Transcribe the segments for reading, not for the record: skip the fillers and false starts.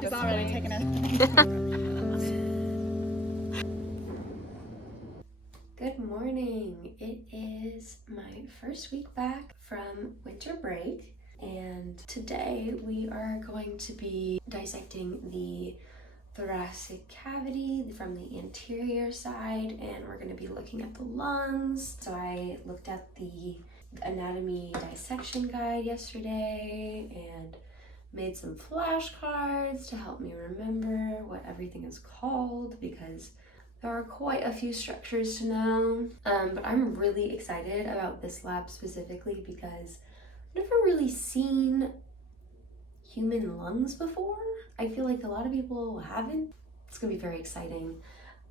She's already taking it. Good morning. It is my first week back from winter break, and today we are going to be dissecting the thoracic cavity from the anterior side, and we're going to be looking at the lungs. So I looked at the anatomy dissection guide yesterday and made some flashcards to help me remember what everything is called, because there are quite a few structures to know. But I'm really excited about this lab specifically because I've never really seen human lungs before. I feel like a lot of people haven't. It's gonna be very exciting.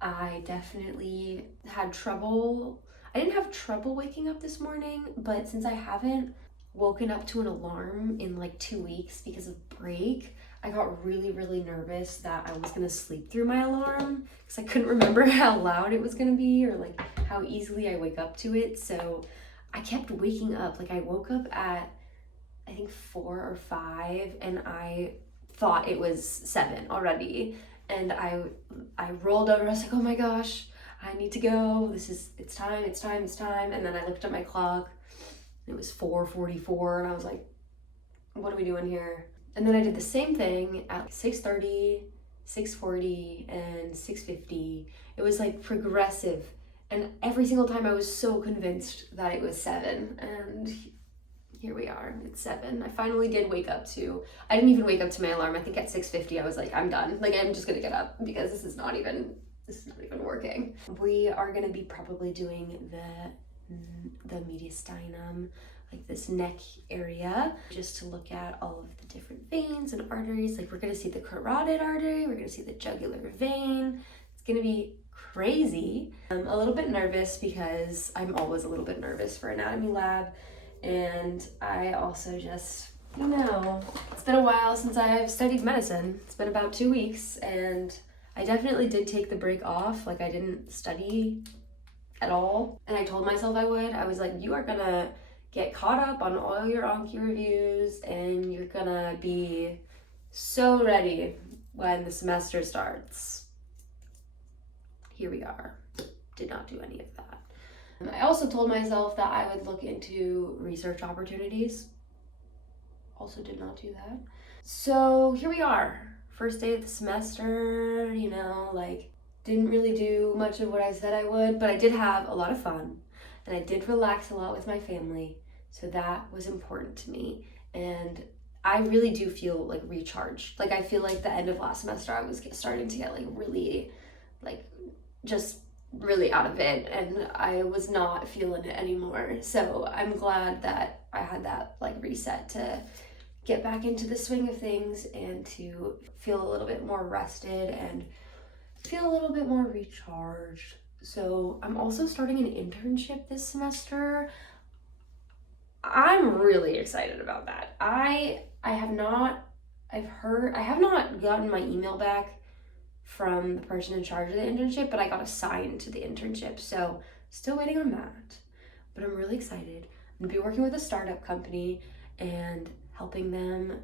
I definitely had trouble. I didn't have trouble waking up this morning, but since I haven't woken up to an alarm in like 2 weeks because of break, I got really nervous that I was gonna sleep through my alarm because I couldn't remember how loud it was gonna be or like how easily I wake up to it. So I kept waking up. Like I woke up at I think 4 or 5 and I thought it was 7 already. And I rolled over. I was like, oh my gosh, I need to go. It's time. And then I looked at my clock. It was 4:44 and I was like, what are we doing here? And then I did the same thing at 6:30, 6:40, and 6:50. It was like progressive. And every single time I was so convinced that it was 7. And here we are, it's 7. I finally did wake up to, I didn't even wake up to my alarm. I think at 6:50 I was like, I'm done. Like I'm just gonna get up because this is not even working. We are gonna be probably doing the mediastinum, like this neck area, just to look at all of the different veins and arteries. Like we're gonna see the carotid artery, we're gonna see the jugular vein. It's gonna be crazy. I'm a little bit nervous because I'm always a little bit nervous for anatomy lab. And I also just, it's been a while since I've studied medicine. It's been about 2 weeks, and I definitely did take the break off. Like I didn't study at all. And I told myself I would. I was like, you are gonna get caught up on all your Anki reviews and you're gonna be so ready when the semester starts. Here we are. Did not do any of that. I also told myself that I would look into research opportunities. Also did not do that. So here we are. First day of the semester, like didn't really do much of what I said I would, but I did have a lot of fun and I did relax a lot with my family. So that was important to me. And I really do feel like recharged. Like I feel like the end of last semester I was starting to get like really just really out of it and I was not feeling it anymore. So I'm glad that I had that like reset to get back into the swing of things and to feel a little bit more rested and feel a little bit more recharged. So I'm also starting an internship this semester. I'm really excited about that. I have not gotten my email back from the person in charge of the internship, but I got assigned to the internship, so still waiting on that. But I'm really excited. I'm gonna be working with a startup company and helping them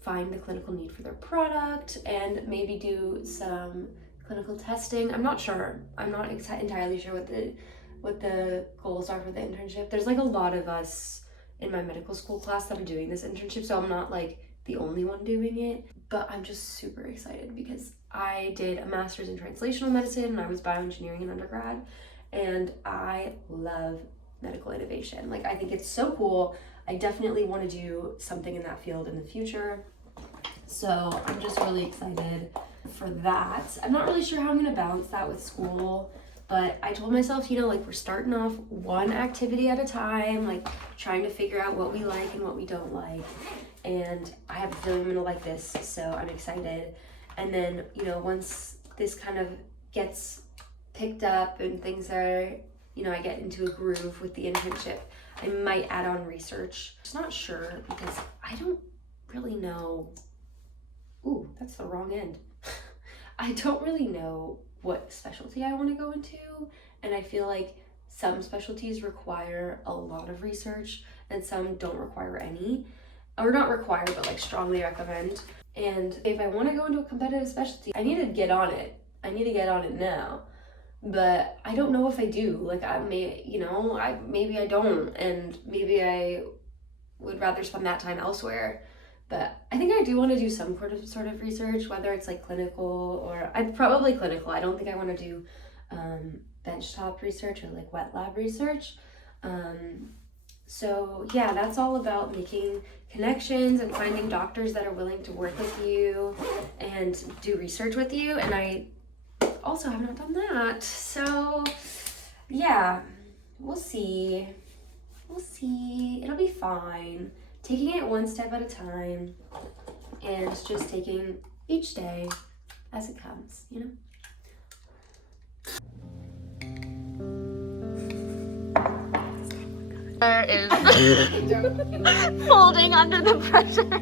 find the clinical need for their product and maybe do some clinical testing. I'm not sure. I'm not entirely sure what the goals are for the internship. There's like a lot of us in my medical school class that are doing this internship, so I'm not like the only one doing it, but I'm just super excited because I did a master's in translational medicine and I was bioengineering in undergrad, and I love medical innovation. Like I think it's so cool. I definitely want to do something in that field in the future. So I'm just really excited for that. I'm not really sure how I'm gonna balance that with school, but I told myself, like we're starting off one activity at a time, like trying to figure out what we like and what we don't like. And I have a feeling I'm gonna like this, so I'm excited. And then, once this kind of gets picked up and things are, I get into a groove with the internship, I might add on research. I'm just not sure because I don't really know. Ooh, that's the wrong end. I don't really know what specialty I want to go into, and I feel like some specialties require a lot of research and some don't require any. or not require, but like strongly recommend. And if I want to go into a competitive specialty, I need to get on it. I need to get on it now. But I don't know if I do. Like maybe I don't, and maybe I would rather spend that time elsewhere. But I think I do want to do some sort of research, whether it's like clinical or I'd probably clinical. I don't think I want to do benchtop research or like wet lab research. So yeah, that's all about making connections and finding doctors that are willing to work with you and do research with you. And I also have not done that. So yeah, we'll see. It'll be fine. Taking it one step at a time and just taking each day as it comes, you know? There is folding under the pressure.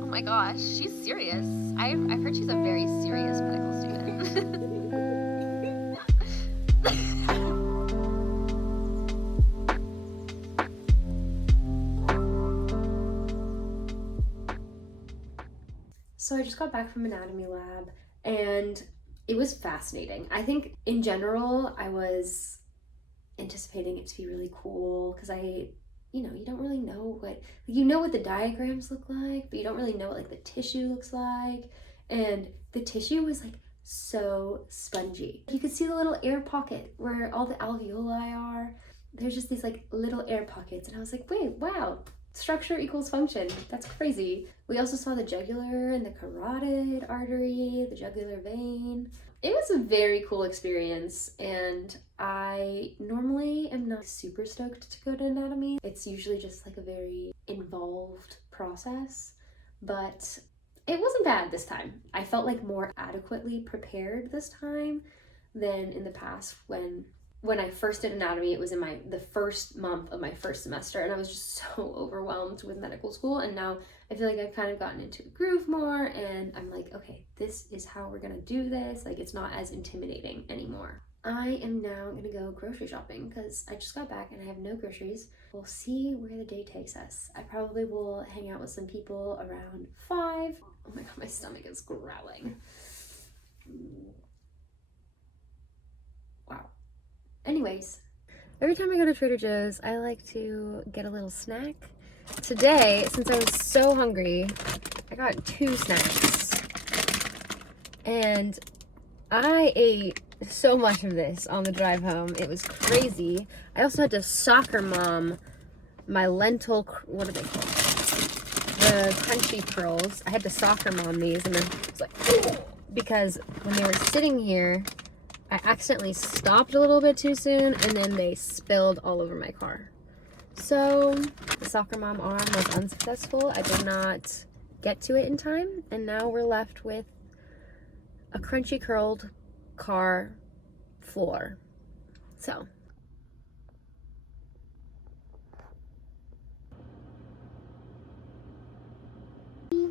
Oh my gosh, she's serious. I've heard she's a very serious medical student. So I just got back from anatomy lab and it was fascinating. I think in general, I was anticipating it to be really cool because you don't really know what the diagrams look like, but you don't really know what like the tissue looks like. And the tissue was like so spongy. You could see the little air pocket where all the alveoli are. There's just these like little air pockets. And I was like, wait, wow. Structure equals function. That's crazy. We also saw the jugular and the carotid artery, the jugular vein. It was a very cool experience, and I normally am not super stoked to go to anatomy. It's usually just like a very involved process, but it wasn't bad this time. I felt like more adequately prepared this time than in the past when I first did anatomy. It was in the first month of my first semester, and I was just so overwhelmed with medical school. And now I feel like I've kind of gotten into a groove more, and I'm like, okay, this is how we're gonna do this. Like, it's not as intimidating anymore. I am now gonna go grocery shopping because I just got back and I have no groceries. We'll see where the day takes us. I probably will hang out with some people around 5. Oh my god, my stomach is growling. Wow. Anyways, every time I go to Trader Joe's, I like to get a little snack. Today, since I was so hungry, I got 2 snacks. And I ate so much of this on the drive home. It was crazy. I also had to soccer mom my lentil, what are they called? The crunchy curls. I had to soccer mom these, and then it was like, because when they were sitting here, I accidentally stopped a little bit too soon, and then they spilled all over my car. So the soccer mom arm was unsuccessful. I did not get to it in time, and now we're left with a crunchy curled car floor. So just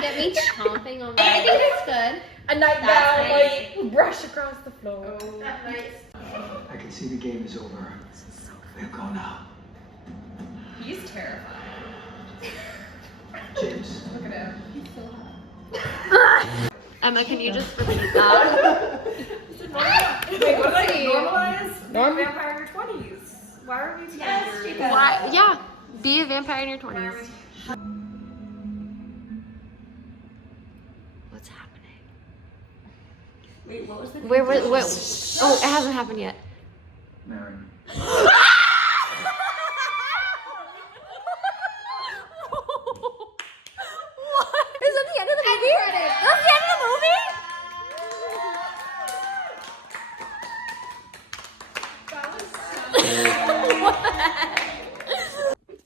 get me chomping on my I think it's good. A nightgown, like, brush across the floor. Oh, that's nice. I can see the game is over. They'll go now. He's terrified. James. Look at him. He's so hot. Emma, can you just repeat that? Wait, what did I normalize? Vampire in your 20s. Why are we together? Yes, she does. Why? Yeah, be a vampire in your 20s. What's happening? Wait, what was the Where? Oh, it hasn't happened yet. Mary. Is that the end of the movie? That's the end of the movie?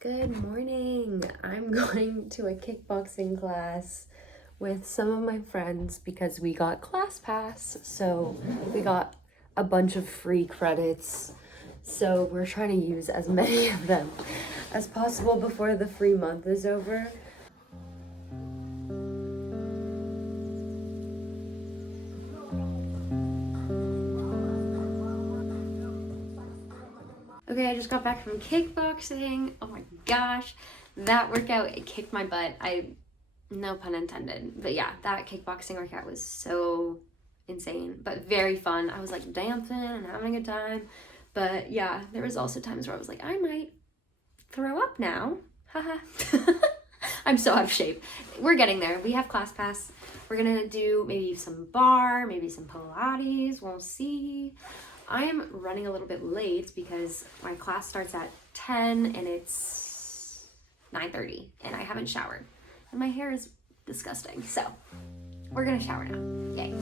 Good morning. I'm going to a kickboxing class with some of my friends because we got class pass. So we got a bunch of free credits. So we're trying to use as many of them as possible before the free month is over. Okay, I just got back from kickboxing. Oh my gosh, that workout, it kicked my butt. No pun intended. But yeah, that kickboxing workout was so insane, but very fun. I was like dancing and having a good time. But yeah, there was also times where I was like, I might throw up now. Haha. I'm so out of shape. We're getting there. We have class pass. We're gonna do maybe some bar, maybe some Pilates. We'll see. I am running a little bit late because my class starts at 10 and it's 9:30 and I haven't showered. And my hair is disgusting. So we're gonna shower now. Yay.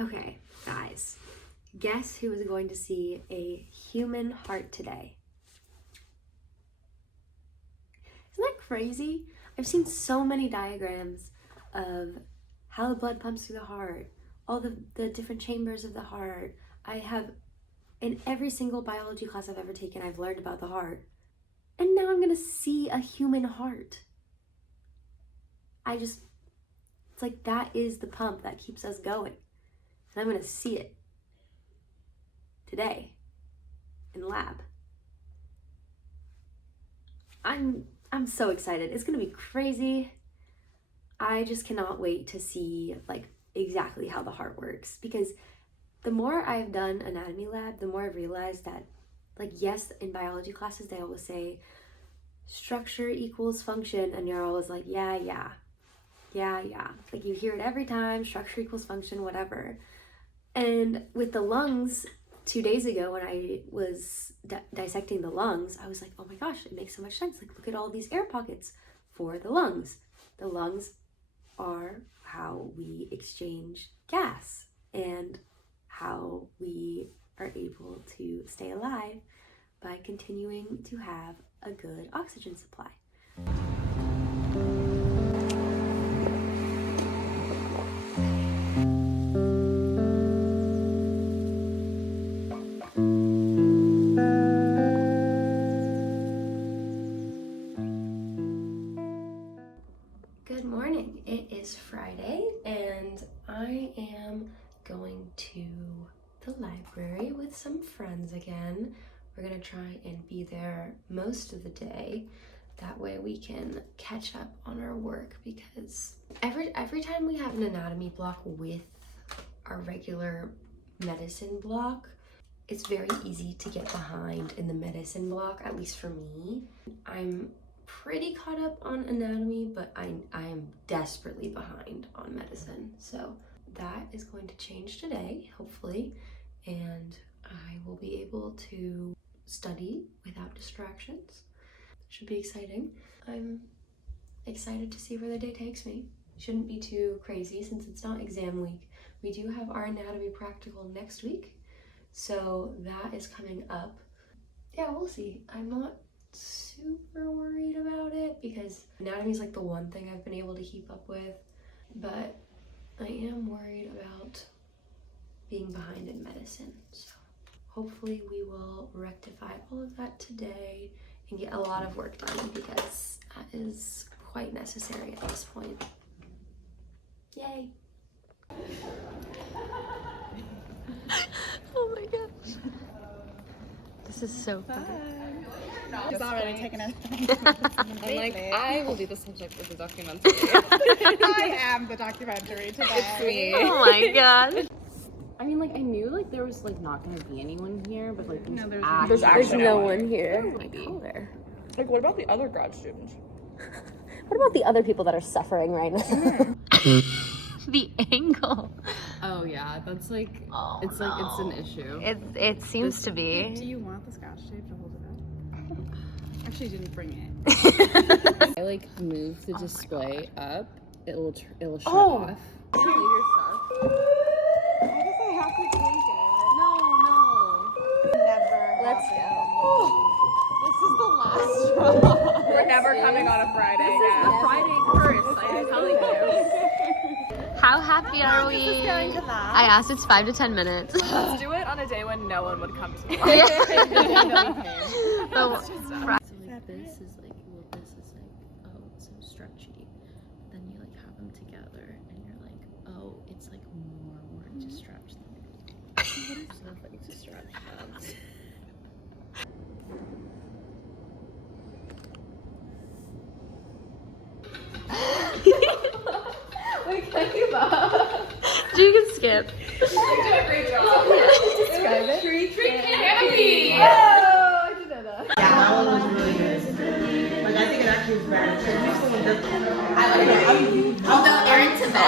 Okay, guys, guess who is going to see a human heart today? Isn't that crazy? I've seen so many diagrams of how the blood pumps through the heart, all the different chambers of the heart. I have, in every single biology class I've ever taken, I've learned about the heart. And now I'm gonna see a human heart. It's like that is the pump that keeps us going. And I'm gonna see it today in lab. I'm so excited. It's gonna be crazy. I just cannot wait to see like exactly how the heart works, because the more I've done anatomy lab, the more I've realized that, like, yes, in biology classes they always say structure equals function, and you're always like, yeah. Like you hear it every time, structure equals function, whatever. And with the lungs, 2 days ago when I was dissecting the lungs, I was like, oh my gosh, it makes so much sense. Like, look at all these air pockets for the lungs. The lungs are how we exchange gas and how we are able to stay alive by continuing to have a good oxygen supply. Good morning. It is Friday and I am going to the library with some friends again. We're gonna try and be there most of the day. That way we can catch up on our work, because every time we have an anatomy block with our regular medicine block, it's very easy to get behind in the medicine block, at least for me. I'm pretty caught up on anatomy, but I am desperately behind on medicine. So that is going to change today, hopefully, and I will be able to study without distractions. Should be exciting. I'm excited to see where the day takes me. Shouldn't be too crazy since it's not exam week. We do have our anatomy practical next week, so that is coming up. Yeah, we'll see. I'm not super worried about it because anatomy is like the one thing I've been able to keep up with, but I am worried about being behind in medicine. So hopefully we will rectify all of that today and get a lot of work done, because that is quite necessary at this point. Yay! Oh my gosh. This is so fun. He's already taken it. I'm like, I will be the subject of the documentary. I am the documentary today. It's me. Oh my god. I mean, like, I knew, like, there was, like, not gonna be anyone here, but, like, No, there's there's actually no one here. Maybe. Like, what about the other grad students? What about the other people that are suffering right now? The angle. Oh, yeah, that's, like, Oh, it's, like, it's an issue. It seems to Do be. you want the scotch tape to hold it up? Actually, I didn't bring it. I, like, move the display up, it'll shut Oh. off. I guess I have to take it. No. Never. Let's happen. This is the last straw. We're never coming on a Friday. This is the Friday curse, I'm telling you. How happy are we? I asked it's 5 to 10 minutes. Let's do it on a day when no one would come to the Yeah. So like this is like, well, this is like, oh, it's so stretchy. Then you like have them together, and you're like, oh, it's like more work to stretch them. What is nothing to stretch them? Wait, can I give up? You can skip. You did a great job. Describe it. Tree canopy. Oh, I didn't know that. Yeah, that one was really good. Like, I think it actually was better. I like it. I'll go Erin to bed.